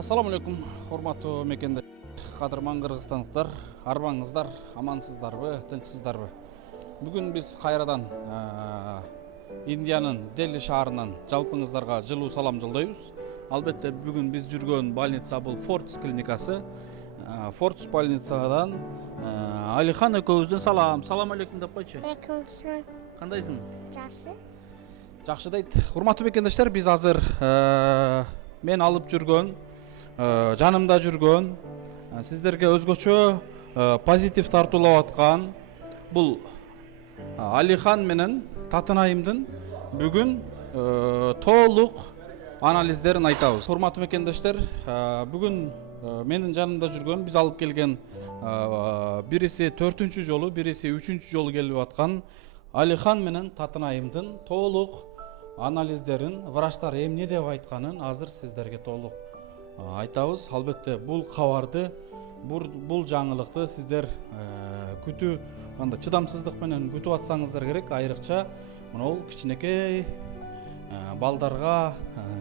Assalamualaikum, hormаттуу мекендер, кадырман кыргызстандыктар, арбаңыздар, амансыздарбы, тынчсыздарбы? Бүгүн биз кайрадан Индиянын Дели шаарынан жалпыңыздарга жылуу салам жолдойбуз. Албетте бүгүн биз жүргөн больница бул Фортс клиникасы. Фортс больницадан Алихан экөөбүздөн салам. Салам алейкум деп койчу. Алейкум салам. Кандайсың? Жакшы. Жакшы дейт. Урматтуу мекендештер, биз азыр мен алып жүргөн, жанымда жүргөн, сиздерге өзгөчө позитив тартуулап аткан бул Алихан менен Татынайымдын бүгүн толук анализдерин айтабыз. Урматтуу мекендештер, бүгүн менин жанымда жүргөн, биз алып келген бириси 4-үнчү жолу, бириси 3-үнчү жолу келип аткан Алихан менен Татынайымдын толук анализдерин, врачтар эмне деп айтканын азыр сиздерге толук айтабыз. Албетте бул кабарды, бул жаңылыкты сиздер күтүү, анда чыдамсыздык менен күтүп атсаңыздар керек. Айрыкча мынау кичинекей балдарга,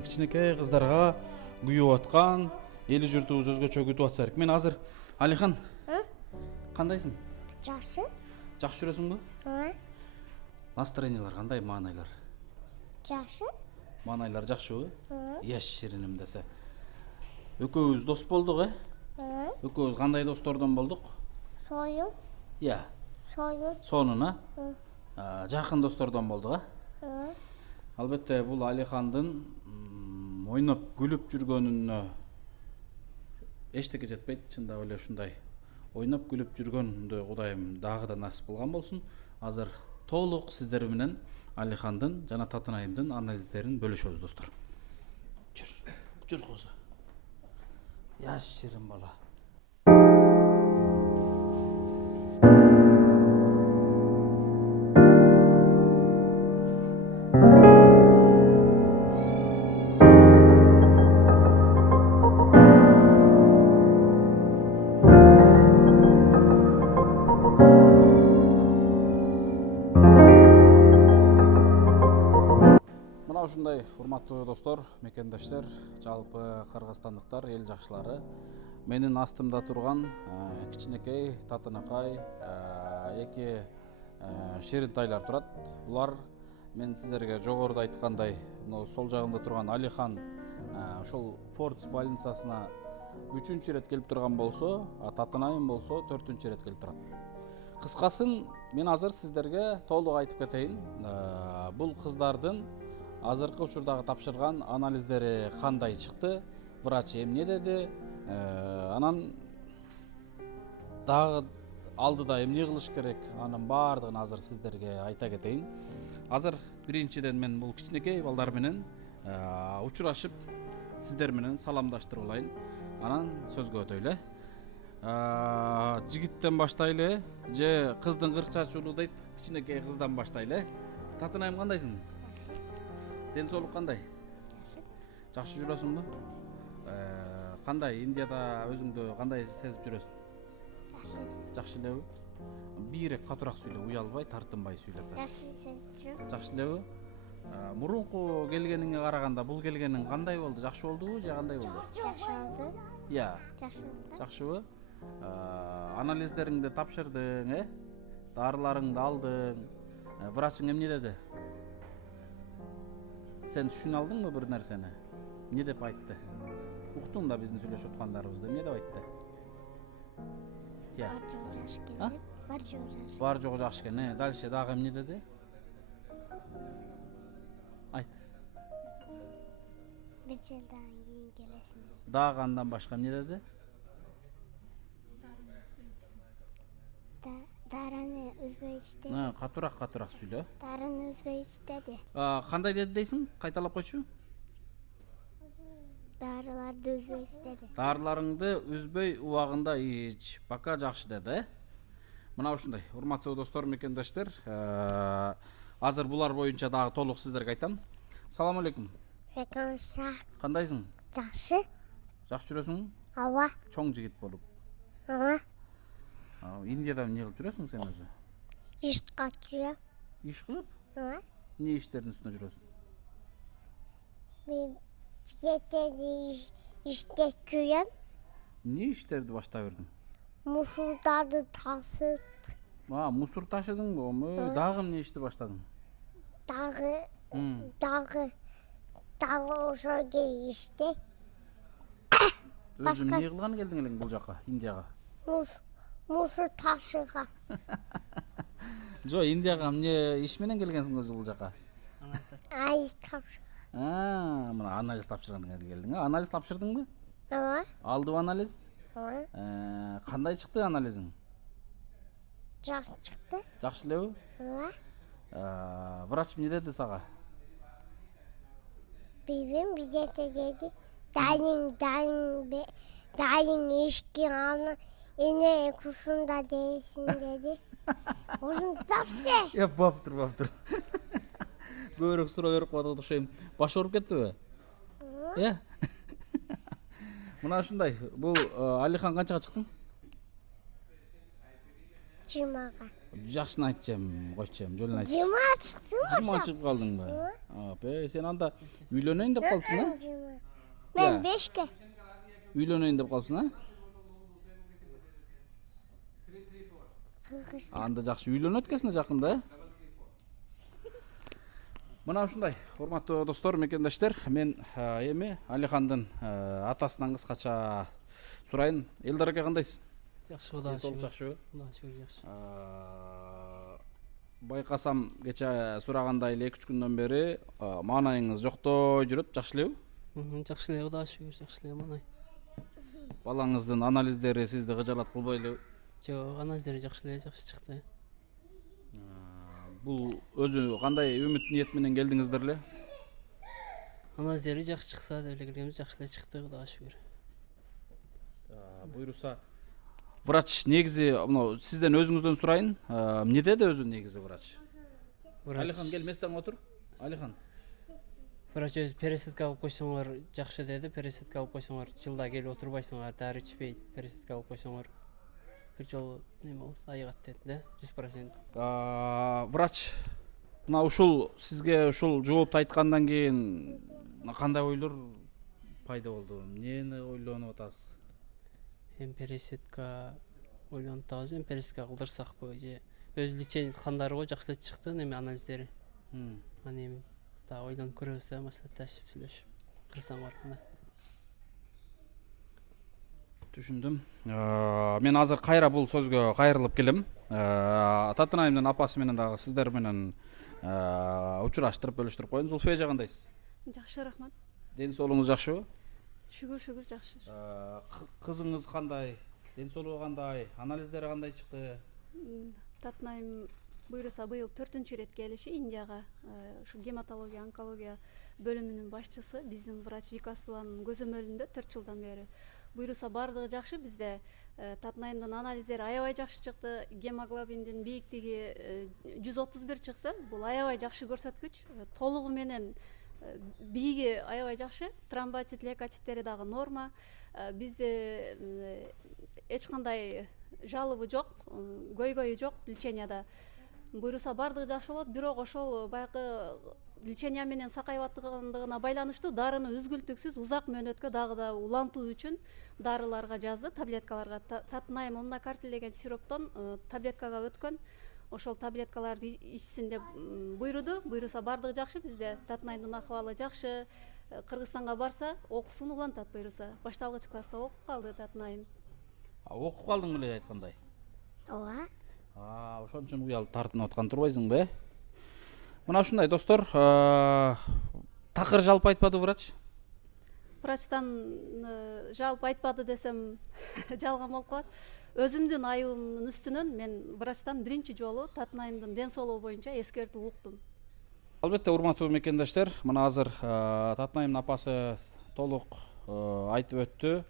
кичинекей кыздарга күйүп аткан эли журтубуз өзгөчө күтүп атса керек. Мен азыр Алихан, кандайсың? Жакшы. Жакшы жүрөсүңбү? Настроениялар кандай, маанайлар? Жакшы. Маанайлар жакшыбы? Еш шириним десе. Экөөбүз дос болдук, Экөөбүз кандай достордон болдук? Союн. Иә. Союн. Сонуна жакын достордон болдук, Албетте бул Алихандын ойноп күлүп жүргөнүнө эчтеке жетпейт, чындап эле ушундай. Ойноп күлүп жүргөндө Кудайым дагы да насип кылган болсун. Азыр толук сиздер менен Алихандын жана Татынайымдын анализдерин бөлүшөбүз, достор. Жүр кызы. Яш ширин бала. Ушундай урматтуу достор, мекендештер, жалпы кыргызстандыктар, эл жакшылары, менин астымда турган кичинекей татынакай эки ширинтайлар турат. Булар мен сиздерге жогоруда айткандай, сол жагымда турган Алихан ошол Фортс больницасына 3-үнчү ирет келип турган болсо, Татынайым болсо 4-үнчү ирет келип турат. Кыскасын мен азыр сиздерге толук айтып кетейин. Бул кыздардын азыркы учурдагы тапшырган анализдери кандай чыкты, врач эмне деди, анан дагы алдыда эмне кылыш керек, анын баардыгын азыр сиздерге айта кетейин. Азыр биринчиден мен бул кичинекей балдар менен учурашып сиздер менен саламдаштырып алайын. Анан сөзгө өтөйлү. Жигиттен баштайлы же кыздын кырк чачуулу дейт, кичинекей кыздан баштайлы. Татынайым, кандайсың? Жакшы. Ден соолук кандай? Жакшы. Жакшы жүрөсүңбү? Кандай Индияда өзүңдү кандай сезип жүрөсүң? Жакшы. Жакшы элеби? Бийрек катуураак сүйлө, уялбай, тартынбай сүйлөп бер. Жакшы сездирем. Жакшы элеби? Мурунку келгениңе караганда бул келгениң кандай болду? Жакшы болдубу же кандай болду? Жакшы болду. Я, Жакшы болду. жакшыбы? Анализдериңди тапшырдың, дарыларыңды алдың. Врачың эмне деди? Сен түшүнө алдыңбы бир нерсени? Эмне деп айтты? Уктуң да биздин сүйлөшүп аткандарыбызды, эмне деп айтты? Я, Бар жок жакшы келди. Бар жок жакшы. бар жогу жакшы экен. Дальше дагы эмне деди? Айт. Bir жылдан кийин келесиң деп. Дагы андан башка эмне деди? Дараны үзбөй ич деди. Катуураак сүйлө. Дараны үзбөй ич деди. Кандай деди дейсиң? Кайталап койчу. Дарыларды үзбөй ич деди. Дарыларыңды үзбөй убагында ич. Пока жакшы деди. Мына ушундай. Урматтуу достор, мекендештер, азыр булар боюнча дагы толук сиздерге айтам. Салам алейкум. Реконша Кандайсың? жакшы. Жакшы жүрөсүңбү? Ава. Чоң жигит болуп. Ава. Индияда эмне кылып жүрөсүң сен өзү? Иш катчу. Иш кылып? Ава. Эмне иштердин үстүнө жүрөсүң? Мен жетеди иштеп жүрөм. Эмне иштерди баштай бердиң? Мушулдарды тасып, Мусор ташыдыңбы? Дагы эмне ишти баштадың? дагы ошого ишти. Өзү эмне кылган келдиң элең бул жака, Индияга? Мусор ташыга. Жо, Индияга эмне иш менен келгенсиң өзү бул жака? Ай тапшы. Мына анализ тапшырганга келдиң. Анализ тапшырдыңбы? Ава. Алдыбы анализ? Ава. Кандай чыкты анализиң? Жакшы чыкты. Жакшы элеби? Ава. Врач эмне деди сага? Бибим бизете деди. Дайын ишки аны эне кушунда дейсиң деди. Ошун тапшы. Баптыр. Көбүрөөк суроо берип коюп окшойм. Баш ооруп кеттиби? Мына ушундай. Бул Алихан канчага чыктың? Жымага. Жакшыны айтчым, койчум, жолун айтчы. Жыма чыктым. Жыма чыгып калдыңбы? Сен анда үйлөнөйүн деп калыпсың, Жыма. Мен 5ке. Үйлөнөйүн деп калыпсың, Кыргызстан. Анда жакшы үйлөнөт экенсиң жакында, Мына ушундай, урматтуу достор, мекендештер, мен эми Алихандын атасынан кыскача сурайын. Элдар ака, кандайсыз? Жакшы, Кудайга шүгүр. Жакшыбы? Кудайга шүгүр, жакшы. Байкасам, кече сурагандай эле 2-3 күндөн бери маанайыңыз жоктой жүрөт, жакшы элеби? Жакшы эле, Кудайга шүгүр, жакшы эле маанай. Балаңыздын анализдери сизди кыжалат кылбай элеби? Жок, анализдери жакшы эле, жакшы чыкты. Бул өзү кандай үмүт ниет менен келдиңиздер эле? Анализдери жакшы чыкса деп эле келгенбиз, жакшы эле чыкты, Кудайга шүгүр. Буйруса, врач негизи мына сизден өзүңүздөн сурайын. Эмне деди өзү негизи врач? Алихан, кел местен отур. Алихан. Врач өзү пересадка алып койсоңор жакшы деди. Пересадка алып койсоңор жылда келип отурбайсыңар, дары ичпей пересадка алып койсоңор бир жолу неме болсо айыгат деди да, 100%. Врач мына ушул сизге ушул жоопту айткандан кийин кандай ойлор пайда болду? Эмнени ойлонуп атасыз? Пересадка ойлонуп атабыз, пересадка кылдырсакпы же өз лечение кандары го жакшы эле чыкты, неме анализдери. Аны эми да ойлонуп көрөбүз да, маслихатташып сүйлөшүп Кыргызстанга барганда. Түшүндүм. Мен азыр кайра бул сөзгө кайрылып келем. Татынайымдын апасы менен дагы сиздер менен учураштырып бөлүштүрүп коеюн. Зульфия эже кандайсыз? Жакшы, рахмат. Ден соолугуңуз жакшыбы? Шүгүр жакшы. Кызыңыз кандай? Ден соолугу кандай? Анализдери кандай чыкты? Татнайм буйруса быйыл 4-чү ирет келиши Индияга. Ушу гематология, онкология бөлүмүнүн башчысы, биздин врач Викасованын көзөмөлүндө 4 жылдан бери. Буйруса бардыгы жакшы, бизде татнаймдын анализдери аябай жакшы чыкты. Гемоглобиндин бийиктиги 131 чыкты. Бул аябай жакшы көрсөткүч. Толугу менен бийиги аябай жакшы. Тромбоцит, лейкоциттери дагы норма. Бизде эч кандай жалобы жок, көйгөйү жок леченияда. Буйруса бардыгы жакшы болот, бирок ошол баягы лечения менен сакайып аткандыгына байланыштуу дарыны үзгүлтүксүз узак мөөнөткө дагы да улантуу үчүн дарыларга жазды, таблеткаларга. Татнайм Omnocart деген сироптон таблеткага өткөн. Ошол таблеткаларды ичсин деп буйруду. Буйруса бардыгы жакшы, бизде татнаймдын акыбалы жакшы. Кыргызстанга барса, окуусун улантат буйруса. Башталгыч класста окуп калды татнайм. Окуп калдың беле айткандай? Ооба. Ошон үчүн уялып тартынып аткан турбайсыңбы? Мына ушундай достор, такыр жалпы айтпады врач? Врачтан жалпы айтпады десем жалган болуп калат. Өзүмдүн айыбымдын үстүнөн мен врачтан биринчи жолу татнаймдын ден соолугу боюнча эскертүү уктум. Албетте, урматтуу мекендештер, мына азыр татнаймдын апасы толук айтып өттү.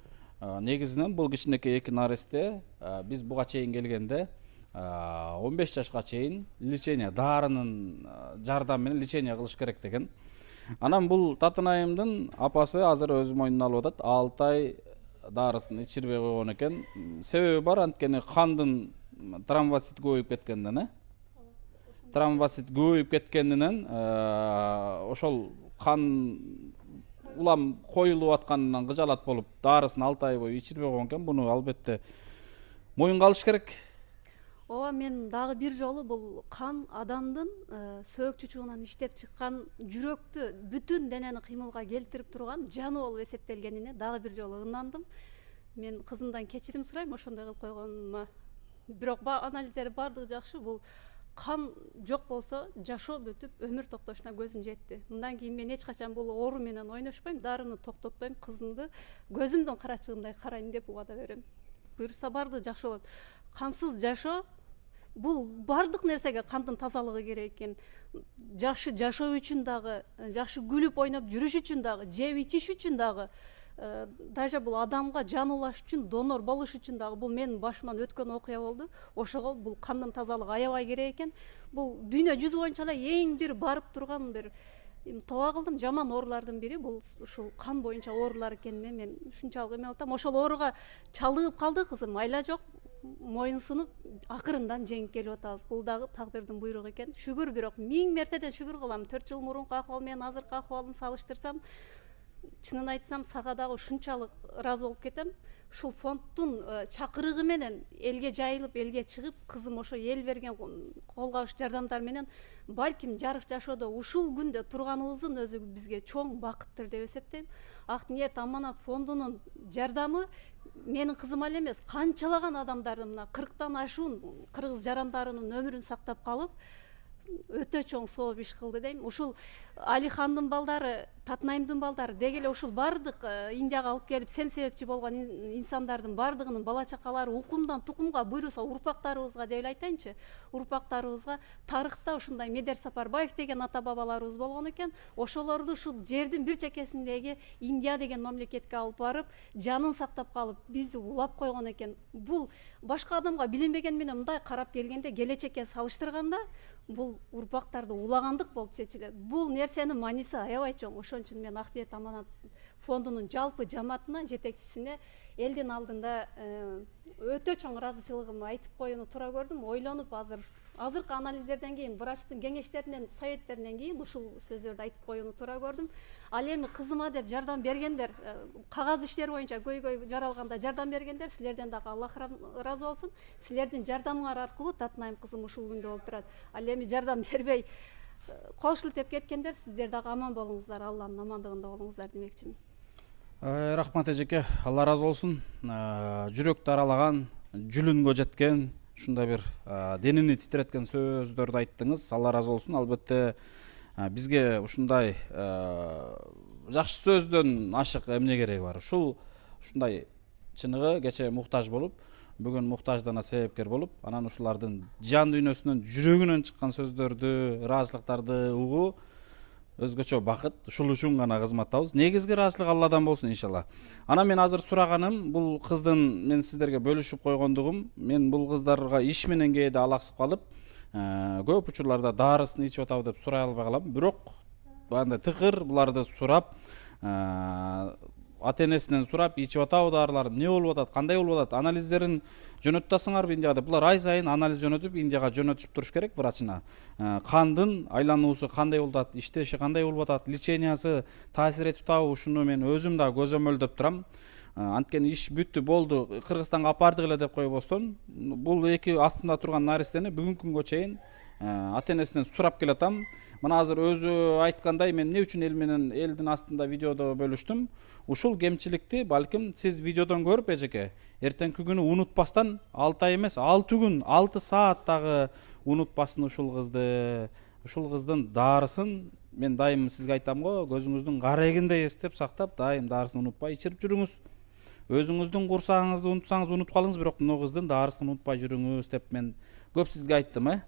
Негизинен бул кичинекей 2 наресте биз буга чейин келгенде 15 жашка чейин лечение, дарынын жардамы менен лечение кылыш керек деген. Анан бул татнаймдын апасы азыр өз мойнуна алып атат. 6 ай дарысын ичирбей койгон экен. Себеби бар, анткени кандын тромбоцит көбөйүп кеткенден, тромбоцит көбөйүп кеткенинен ошол кан улам коюлуп атканынан кыжалат болуп, дарысын 6 ай бою ичирбей койгон экен. Буну албетте моюнга алыш керек. Ооба, мен дагы бир жолу бул кан адамдын сөөк чучугунан иштеп чыккан, жүрөктү, бүтүн денени кыймылга келтирип турган жаны болуп эсептелгенине дагы бир жолу ынандым. Мен кызымдан кечирим сурайм ошондой кылып койгонума. Бирок анализдери бардыгы жакшы. Бул кан жок болсо жашоо бүтүп, өмүр токтошуна көзүм жетти. Мындан кийин мен эч качан бул оору менен ойношпойм, дарыны токтотпойм, кызымды көзүмдүн карачыгындай карайм деп убада берем. Буйруса бардыгы жакшы болот. Кансыз жашоо бул бардык нерсеге кандын тазалыгы керек экен. Жакшы жашоо үчүн дагы, жакшы күлүп ойноп жүрүш үчүн дагы, жеп ичиш үчүн дагы, даже бул адамга жан улаш үчүн, донор болуш үчүн дагы бул менин башыман өткөн окуя болду. Ошого бул кандын тазалыгы аябай керек экен. Бул дүйнө жүзү боюнча эле эң бир барып турган бир тоба кылдым жаман оорулардын бири бул ушул кан боюнча оорулар экенине мен ушунчалык эме атам. Ошол ооруга чалдыгып калды кызым, айла жок, моюн сунуп акырындан жеңип келип атабыз. Бул дагы тагдырдын буйругу экен. Шүгүр, бирок 1000 мертеден шүгүр кылам. 4 жыл мурунку акыбал менен азыркы акыбалын салыштырсам, чынын айтсам, сага дагы ушунчалык ыраазы болуп кетем. Ушул фонддун чакырыгы менен элге жайылып, элге чыгып, кызым ошо эл берген колгабыш жардамдар менен балким жарык жашоодо ушул күндө турганыбыздын өзү бизге чоң бакыттыр деп эсептейм. Ак ниет аманат фондунун жардамы менин кызыма эле эмес, канчалаган адамдардын, мына 40тан ашуун кыргыз жарандарынын өмүрүн сактап калып, өтө чоң сооп иш кылды дейм. Ушул Алихандын балдары, Татнаймдын балдары деги эле ушул бардык Индияга алып келип сен себепчи болгон инсандардын бардыгынын бала чакалары укумдан тукумга буйруса урпактарыбызга деп эле айтайынчы, урпактарыбызга тарыхта ушундай Медер Сапарбаев деген ата бабаларыбыз болгон экен. Ошолорду ушул жердин бир чекесиндеги Индия деген мамлекетке алып барып, жанын сактап калып, бизди улап койгон экен. Бул башка адамга билинбеген менен мындай карап келгенде, келечекке салыштырганда, бул урпактарды улагандык болуп чечилет. Бул нерсенин мааниси аябай чоң. Ошон үчүн мен Ак ниет аманат фондунун жалпы жамаатына, жетекчисине элдин алдында өтө чоң ыраазычылыгымды айтып коюуну туура көрдүм. Ойлонуп азыркы анализдерден кийин, врачтын кеңештеринен, советтеринен кийин ушул сөздөрдү айтып коюуну туура көрдүм. Ал эми кызыма деп жардам бергендер, кагаз иштери боюнча көйгөй жаралганда жардам бергендер, силерден дагы Аллах ыраазы болсун. Силердин жардамыңар аркылуу Татнайм кызым ушул күндө болуп турат. Ал эми жардам бербей кол шилтеп кеткендер, сиздер дагы аман болуңуздар, Алланын амандыгында болуңуздар демекчимин. Рахмат эжеке, Алла ыраазы болсун. Жүрөктү аралаган, жүлүнгө жеткен, ушундай бир денини титиреткен сөздөрдү айттыңыз. Алла ыраазы болсун. Албетте бизге ушундай жакшы сөздөн ашык эмне кереги бар? Ушундай чыныгы кече муктаж болуп, бүгүн муктаждана себепкер болуп, анан ушулардын жан дүйнөсүнөн, жүрөгүнөн чыккан сөздөрдү, ыраазычылыктарды угуу өзгөчө бакыт. Ушул үчүн гана кызматтабыз. Негизги ыраазычылык Алладан болсун иншалла. Анан мен азыр сураганым, бул кыздын мен сиздерге бөлүшүп койгондугум, мен бул кыздарга иш менен кээде алаксып калып, көп учурларда дарысын ичип атабы деп сурай албай калам. Бирок андай тыкыр буларды сурап, ата энесинен сурап, ичип атабы дарылар, эмне болуп атат, кандай болуп атат, анализдерин жөнөтүп атасыңарбы Индияга деп. Булар ай сайын анализ жөнөтүп, Индияга жөнөтүшүп туруш керек врачына. Кандын айлануусу кандай болуп атат, иштеши кандай болуп атат, лечениясы таасир этип атабы, ушуну мен өзүм да көзөмөлдөп турам. Анткени иш бүттү, болду, Кыргызстанга апардык эле деп койбостон, бул эки астында турган наристени бүгүнкү күнгө чейин ата энесинен сурап келатам. Мына азыр өзү айткандай, мен эмне үчүн эл менен элдин астында видеодо бөлүштүм? Ушул кемчиликти балким сиз видеодон көрүп эжеке, эртеңки күнү унутпастан 6 ай эмес, 6 күн, 6 саат дагы унутпасын ушул кызды. Ушул кыздын дарысын мен дайым сизге айтам го, көзүңүздүн карегиндей эстеп сактап, дайым дарысын унутпай ичирип жүрүңүз. Өзүңүздүн курсагыңызды унутсаңыз унутуп калыңыз, бирок мына кыздын дарысын унутпай жүрүңүз деп мен көп сизге айттым,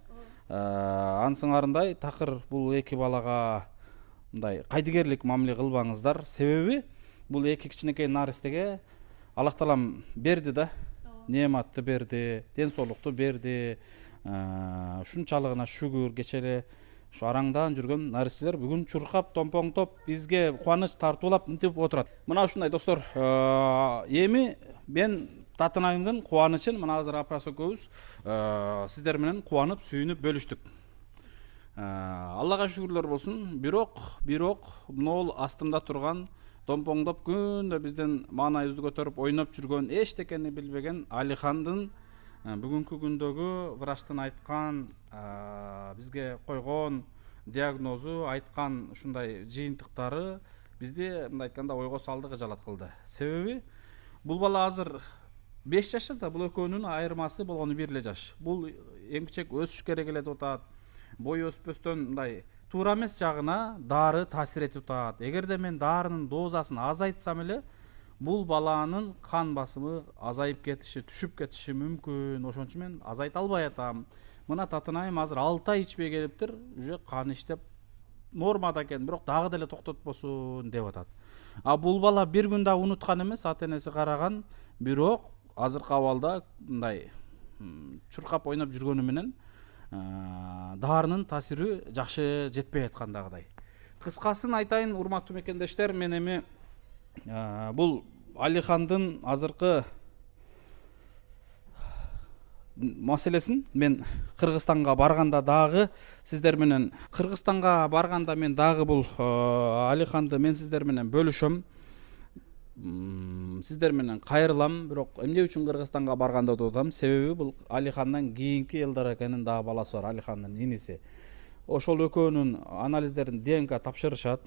Ансыңарындай такыр бул эки балага мындай кайдыгерлик мамиле кылбаңыздар. Себеби бул эки кичинекей наристеге Аллах Таалам берди да, неаматты берди, ден соолукту берди. Ушунчалыгына шүгүр. Кече эле ушу араңдан жүргөн наристелер бүгүн чуркап, томпоңтоп, бизге кубаныч тартуулап мынтип отурат. Мына ушундай достор, эми мен татынайымдын кубанычын мына азыр апасы экөөбүз сиздер менен кубанып, сүйүнүп бөлүштүк. Аллага шүгүрлөр болсун. Бирок могул астымда турган, томпоңдоп күндө бизден маанайыбызды көтөрүп ойноп жүргөн, эчтекени билбеген Алихандын бүгүнкү күндөгү врачтын айткан, бизге койгон диагнозу, айткан ушундай жыйынтыктары бизди мындай айтканда ойго салды, кыжалат кылды. Себеби бул бала азыр 5 жашында, бул экөөнүн айырмасы болгону 1 эле жаш. Бул эмгичек өсүш керек эле деп атат. Бой өспөстөн мындай туура эмес жагына дары таасир этип атат. Эгерде мен дарынын дозасын азайтсам эле, бул баланын кан басымы азайып кетиши, түшүп кетиши мүмкүн. Ошон үчүн мен азайта албай атам. Мына татынайым азыр 6 ай ичпей келиптир, уже кан иштеп нормада экен, бирок дагы деле токтотпосун деп атат. Бул бала бир күн да унуткан эмес, ата энеси караган, бирок азыркы абалда мындай чуркап ойноп жүргөнү менен дарынын таасири жакшы жетпей аткандагыдай. Кыскасын айтайын, урматтуу мекендештер, мен эми бул Алихандын азыркы маселесин мен Кыргызстанга барганда дагы сиздер менен мен дагы бул Алиханды мен сиздер менен бөлүшөм. Сиздер менен кайрылам, бирок эмне үчүн Кыргызстанга барганда деп атам? Себеби бул Алихандан кийинки Элдар экенин дагы баласы бар, Алихандын иниси. Ошол экөөнүн анализдерин ДНК тапшырышат.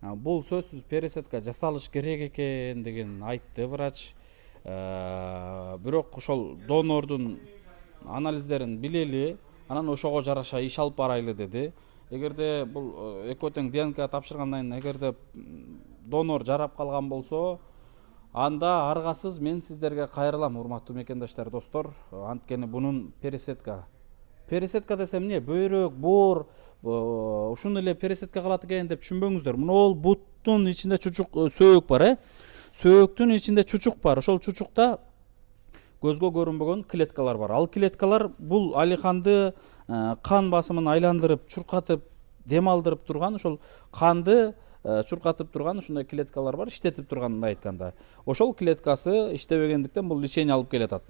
Бул сөзсүз пересадка жасалыш керек экен деген айтты врач. Бирок ошол донордун анализдерин билели, анан ошого жараша иш алып барайлы деди. Эгерде бул экөө тең ДНК тапшыргандан кийин эгерде донор жарап калган болсо, анда аргасыз мен сиздерге кайрылам, урматтуу мекендештер, достор. Анткени бунун пересадка десем эмне? Бөйрөк, боор, ушуну эле пересадка кылат экен деп түшүнбөңүздөр. Мына буттун ичинде чучук сөөк бар, Сөөктүн ичинде чучук бар. Ошол чучукта көзгө көрүнбөгөн клеткалар бар. Ал клеткалар бул Алиханды кан басымын айландырып, чуркатып, дем алдырып турган, ошол канды чуркатып турган ушундай клеткалар бар, иштетип турган, мындай айтканда. Ошол клеткасы иштебегендиктен бул лечение алып келатат.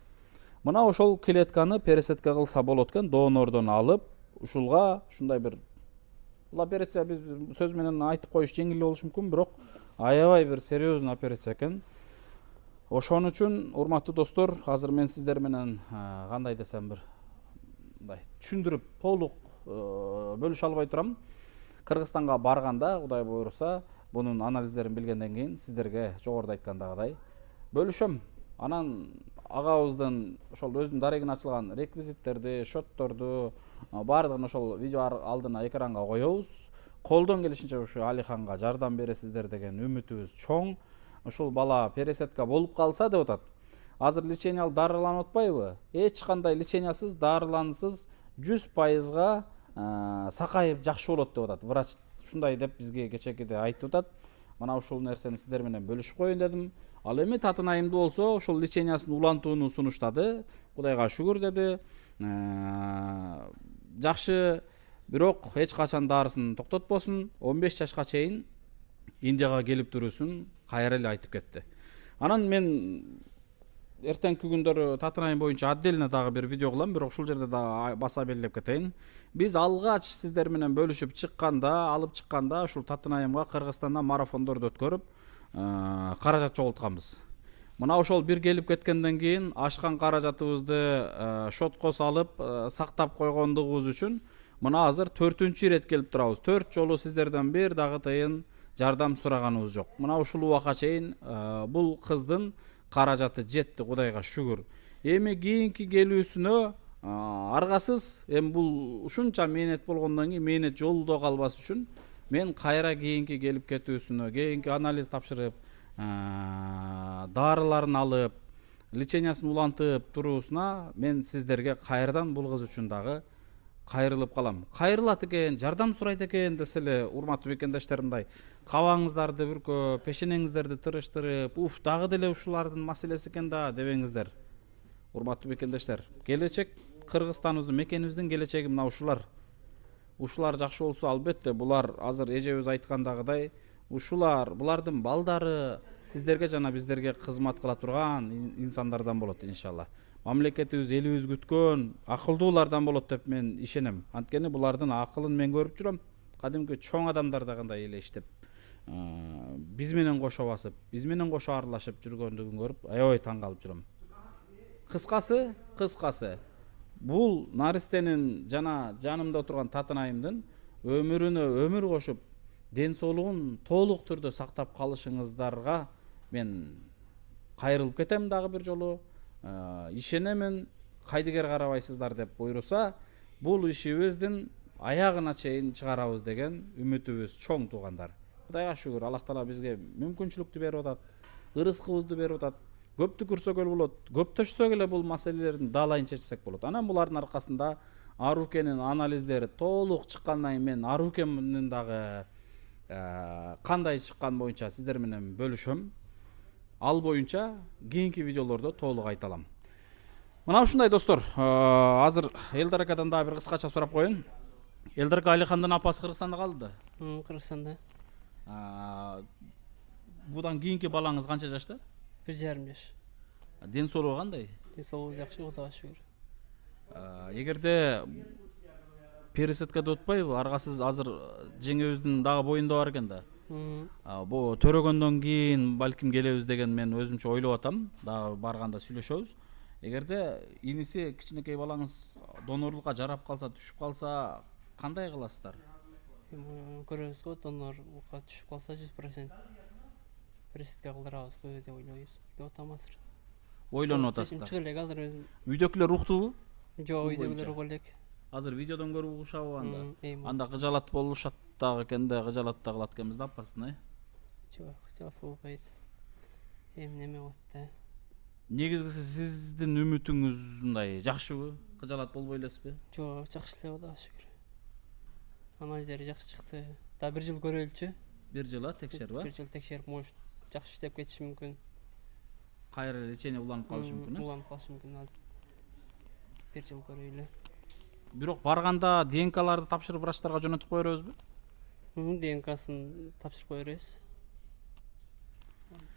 Мына ошол клетканы пересадка кылса болот экен, донордон алып, ушулга ушундай бир операция, биз сөз менен айтып коюш жеңил болушу мүмкүн, бирок аябай бир серьезный операция экен. Ошон үчүн, урматтуу достор, азыр мен сиздер менен кандай десем бир мындай түшүндүрүп толук бөлүшө албай турам. Кыргызстанга барганда, Кудай буйруса, бунун анализдерин билгенден кийин сиздерге жогоруда айткандагыдай бөлүшөм. Анан агабыздын ошол өзүнүн дарегине ачылган реквизиттерди, счетторду баардыгын ошол видео алдына экранга коебуз. Колдон келишинче ушу Алиханга жардам бересиздер деген үмүтүбүз чоң. Ушул бала пересадка болуп калса деп атат. Азыр лечение алып дарыланып атпайбы? Эч кандай лечениясыз, дарылансыз 100%га сакайып жакшы болот деп атат. Врач ушундай деп бизге кечекеде айтып атат. Мына ушул нерсени сиздер менен бөлүшүп коеюн дедим. Ал эми татынайымды болсо ушул лечениясын улантууну сунуштады. Кудайга шүгүр деди. Жакшы, бирок эч качан дарысын токтотпосун. 15 жашка чейин Индияга келип турусун кайра эле айтып кетти. Анан мен эртеңки күндөрү татынайым боюнча отдельно дагы бир видео кылам, бирок ушул жерде дагы баса белгилеп кетейин. Биз алгач сиздер менен бөлүшүп чыкканда, алып чыкканда ушул татынайымга Кыргызстанда марафондорду өткөрүп, каражат чогултканбыз. Мына ошол бир келип кеткенден кийин ашкан каражатыбызды шотко салып сактап койгондугубуз үчүн мына азыр 4-чү ирет келип турабыз. 4 жолу сиздерден бир дагы тыйын жардам сураганыбыз жок. Мына ушул убакка чейин бул кыздын каражаты жетти, Кудайга шүгүр. Эми кийинки келүүсүнө аргасыз, эми бул ушунча мээнет болгондон кийин мээнет жолдо калбас үчүн мен кайра кийинки келип кетүүсүнө, кийинки анализ тапшырып, дарыларын алып, лечениясын улантып туруусуна мен сиздерге кайрадан бул кыз үчүн дагы кайрылып калам. Кайрылат экен, жардам сурайт экен десе эле, урматтуу бекендештеримдай, кабагыңыздарды бүркөп, пешенеңиздерди тырыштырып, уф, дагы деле ушулардын маселеси экен да дебеңиздер. Урматтуу бекендештер, келечек Кыргызстаныбыздын, мекенибиздин келечеги мына ушулар. Ушулар жакшы болсо, албетте булар азыр эжебиз айткандагыдай, ушулар, булардын балдары сиздерге жана биздерге кызмат кыла турган инсандардан болот иншалла. Мамлекетибиз, элибиз күткөн акылдуулардан болот деп мен ишенем. Анткени булардын акылын мен көрүп жүрөм. Кадимки чоң адамдардагындай эле иштеп, биз менен кошо басып, биз менен кошо аралашып жүргөндүгүн көрүп аябай таң калып жүрөм. Кыскасы, бул наристенин жана жанымда отурган татынайымдын өмүрүнө өмүр кошуп, ден соолугун толук түрдө сактап калышыңыздарга мен кайрылып кетем дагы бир жолу. Ишенемин, кайдыгер карабайсыздар деп буйруса, бул ишибиздин аягына чейин чыгарабыз деген үмүтүбүз чоң, туугандар. Кудайга шүгүр, Аллах Таала бизге мүмкүнчүлүктү берип атат, ырыскыбызды берип атат. Көптү көрсөк эле болот, көптөшсөк эле бул маселелердин даалайын чечсек болот. Анан булардын аркасында Арукенин анализдери толук чыккандан кийин мен Арукенин дагы кандай чыккан боюнча сиздер менен бөлүшөм. Ал боюнча кийинки видеолордо толук айта алам. Мына ушундай достор, азыр Элдар акадан дагы бир кыскача сурап коеюн. Элдар ака, Алихандын апасы Кыргызстанда калды? Кыргызстанда. Будан кийинки балаңыз канча жашта? 1,5 жаш. Ден соолугу кандай? Ден соолугу жакшы, Кудайга шүгүр. Эгерде пересадкада өтпөйбү, аргасыз азыр жеңебиздин дагы боюнда бар экен да. Бу төрөгөндөн кийин балким келебиз деген мен өзүмчө ойлоп атам. Дагы барганда сүйлөшөбүз. Эгерде иниси кичинекей балаңыз донорлукка жарап калса, түшүп калса, кандай кыласыздар? Көрөбүз го, донорлукка түшүп калса 100% пересадка кылдырабыз деп ойлойбуз. Деп атам азыр. Ойлонуп атасыздар. Чыгы элек азыр өзүм. Үйдөгүлөр уктубу? Жок, үйдөгүлөр угу элек. Азыр видеодон көрүп угушабы анда? Анда кыжалат болушат дагы экен да, кыжалат да кылат экенбиз да апасын, Жок, кыжалат болбойт. Неме болот да. Негизгиси сиздин үмүтүңүз мындай жакшыбы? Кыжалат болбой элесизби? Жок, жакшы эле Кудайга шүгүр. Анализдери жакшы чыкты. Да 1 жыл көрөлүчү. 1 жыл текшерип, 1 жыл текшерип, может жакшы иштеп кетиши мүмкүн. Кайра лечение уланып калышы мүмкүн, Уланып калышы мүмкүн. Азыр 1 жыл көрөйлү. Бирок барганда ДНКларды тапшырып врачтарга жөнөтүп кое беребизби? ДНКсын тапшырып кое беребиз.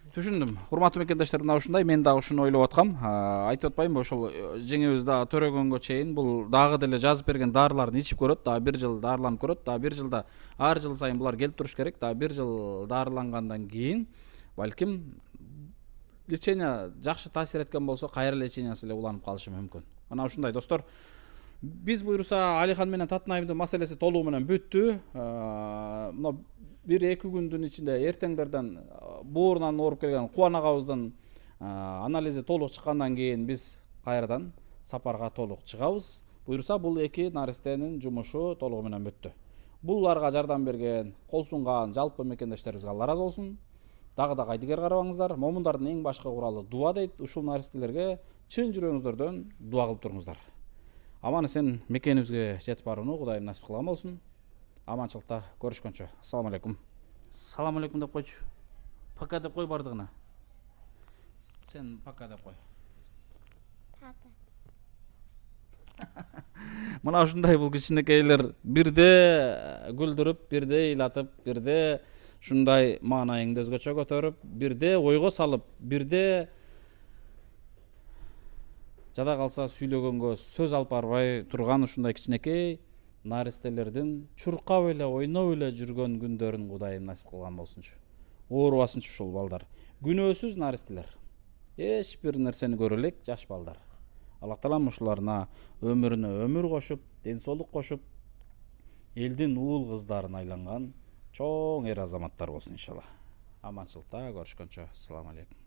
Түшүндүм. Урматтуу мекендештер, мына ушундай, мен дагы ушуну ойлоп аткам. Айтып атпаймынбы, ошол жеңебиз дагы төрөгөнгө чейин бул дагы деле жазып берген дарыларын ичип көрөт, дагы 1 жыл дарыланып көрөт, дагы 1 жылда ар жыл сайын булар келип туруш керек, дагы 1 жыл дарылангандан кийин балким лечение жакшы таасир эткен болсо, кайра лечениясы эле уланып калышы мүмкүн. Мына ушундай достор. Биз буйруса Алихан менен татынайымдын маселеси толугу менен бүттү. Мына 1-2 күндүн ичинде эртеңдерден боорунан ооруп келген Кубан агабыздын Анализи толук чыккандан кийин биз кайрадан сапарга толук чыгабыз. Буюрса бул эки наристенин жумушу толугу менен бүттү. Буларга жардам берген, кол сунган жалпы мекендештерибизге Алла ыраазы болсун. Дагы да кайдыгер карабаңыздар. Момундардын эң башкы куралы дуа дейт. Ушул наристелерге чын жүрөгүңүздөрдөн дуа кылып туруңуздар. Аман эсен мекенибизге жетип барууну Кудайым насип кылган болсун. Аманчылыкта көрүшкөнчө. Ассаламу алейкум. Салам алейкум деп койчу. Пока деп кой бардыгына. Sen пока деп кой. Paka. Мына ушундай бул кичинекейлер бирде күлдүрүп, бирде ыйлатып, бирде ушундай маанайыңды өзгөчө көтөрүп, бирде ойго салып, бирде жада калса сүйлөгөнгө сөз алып барбай турган ушундай кичинекей наристелердин чуркап эле, ойноп эле жүргөн күндөрүн Кудайым насип кылган болсунчу. Оорубасынчы ушул балдар. Күнөөсүз наристелер. Эч бир нерсени көрө элек жаш балдар. Аллах Таалам ушуларына өмүрүнө өмүр кошуп, ден соолук кошуп, элдин уул кыздарына айланган чоң эр азаматтар болсун иншалла. Аманчылыкта көрүшкөнчө. Ассаламу алейкум.